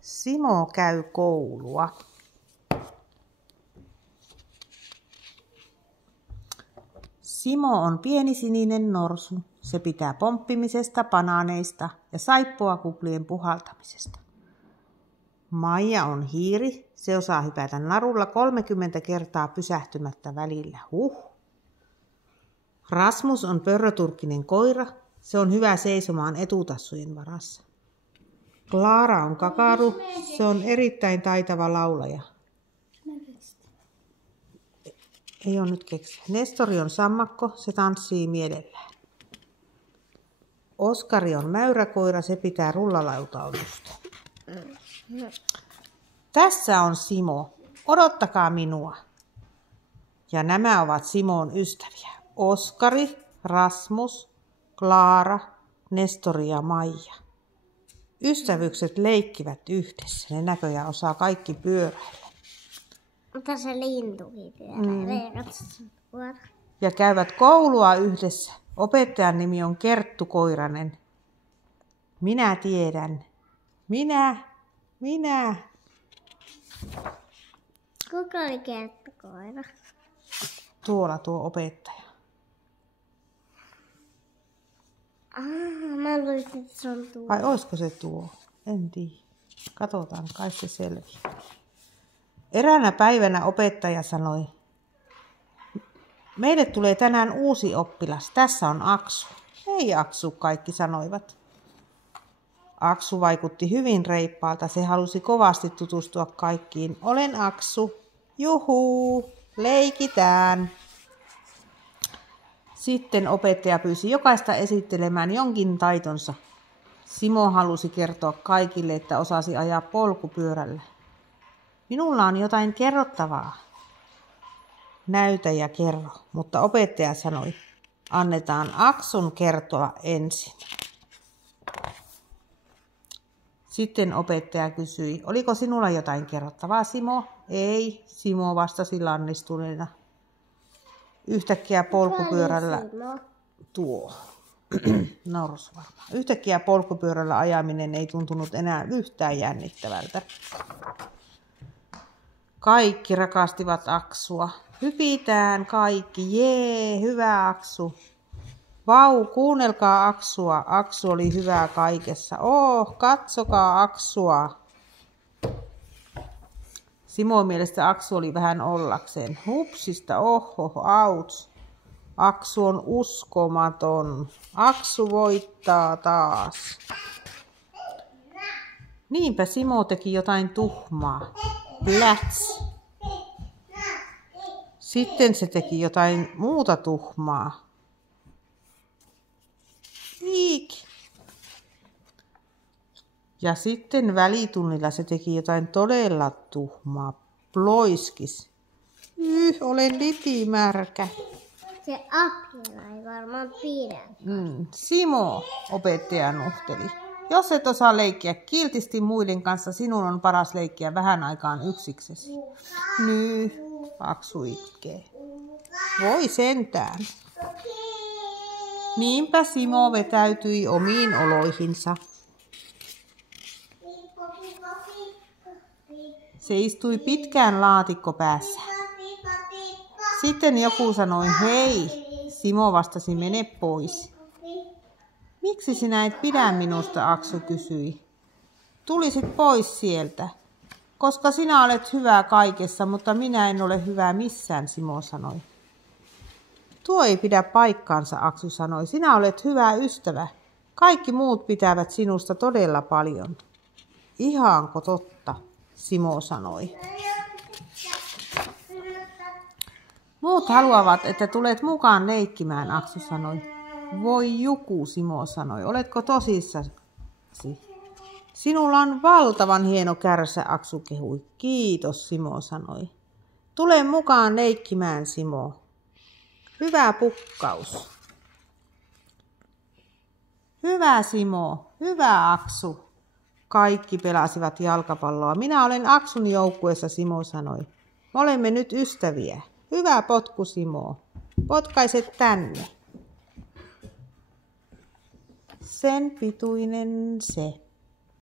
Simo käy koulua. Simo on pieni sininen norsu. Se pitää pomppimisesta, banaaneista ja saippuakuplien puhaltamisesta. Maija on hiiri. Se osaa hypätä narulla 30 kertaa pysähtymättä välillä. Rasmus on pörröturkkinen koira. Se on hyvä seisomaan etutassujen varassa. Klaara on kakaru. Se on erittäin taitava laulaja. Ei ole nyt keksiä. Nestori on sammakko. Se tanssii mielellään. Oskari on mäyräkoira. Se pitää rullalautaudusta. Tässä on Simo. Odottakaa minua. Ja nämä ovat Simon ystäviä. Oskari, Rasmus, Klaara, Nestori ja Maija. Ystävykset leikkivät yhdessä. Ne näköjään osaa kaikki pyöräillä. Mutta se lintukin pyöräilee. Ja käyvät koulua yhdessä. Opettajan nimi on Kerttu Koiranen. Minä tiedän. Minä. Kuka oli Kerttu koira? Tuolla tuo opettaja. Mä luulen, että se on tuo. Vai olisiko se tuo? En tiedä. Katsotaan, kai se selviää. Eräänä päivänä opettaja sanoi, meille tulee tänään uusi oppilas. Tässä on Aksu. Hei Aksu, kaikki sanoivat. Aksu vaikutti hyvin reippaalta. Se halusi kovasti tutustua kaikkiin. Olen Aksu. Juhuu, leikitään. Sitten opettaja pyysi jokaista esittelemään jonkin taitonsa. Simo halusi kertoa kaikille, että osasi ajaa polkupyörällä. Minulla on jotain kerrottavaa. Näytä ja kerro, mutta opettaja sanoi, annetaan Aksun kertoa ensin. Sitten opettaja kysyi, oliko sinulla jotain kerrottavaa, Simo? Ei, Simo vastasi lannistuneena. Yhtäkkiä polkupyörällä tuo. Norsu varmaan. Yhtäkkiä polkupyörällä ajaminen ei tuntunut enää yhtään jännittävältä. Kaikki rakastivat Aksua. Hypitään kaikki. Jee, hyvä Aksu. Vau, kuunnelkaa Aksua. Aksu oli hyvä kaikessa. Katsokaa Aksua. Simon mielestä Aksu oli vähän ollakseen. Hupsista, auts. Aksu on uskomaton. Aksu voittaa taas. Niinpä Simo teki jotain tuhmaa. Pläts. Sitten se teki jotain muuta tuhmaa. Iik. Ja sitten välitunnilla se teki jotain todella tuhmaa. Ploiskis. Olen litimärkä. Se apina ei varmaan pidä. Simo, opettaja nuhteli. Jos et osaa leikkiä kiltisti muiden kanssa, sinun on paras leikkiä vähän aikaan yksiksesi. Aksu itkee. Voi sentään. Niinpä Simo vetäytyi omiin oloihinsa. Se istui pitkään laatikko päässä. Sitten joku sanoi, hei. Simo vastasi, mene pois. Miksi sinä et pidä minusta, Aksu kysyi. Tulisit pois sieltä. Koska sinä olet hyvä kaikessa, mutta minä en ole hyvä missään, Simo sanoi. Tuo ei pidä paikkaansa, Aksu sanoi. Sinä olet hyvä ystävä. Kaikki muut pitävät sinusta todella paljon. Ihanko totta, Simo sanoi. Muut haluavat, että tulet mukaan leikkimään, Aksu sanoi. Voi Juku, Simo sanoi. Oletko tosissasi? Sinulla on valtavan hieno kärsä, Aksu kehui. Kiitos, Simo sanoi. Tule mukaan leikkimään, Simo. Hyvä pukkaus. Hyvä Simo, hyvä Aksu. Kaikki pelasivat jalkapalloa. Minä olen Aksun joukkueessa, Simo sanoi. Me olemme nyt ystäviä. Hyvä potku, Simo. Potkaiset tänne. Sen pituinen se.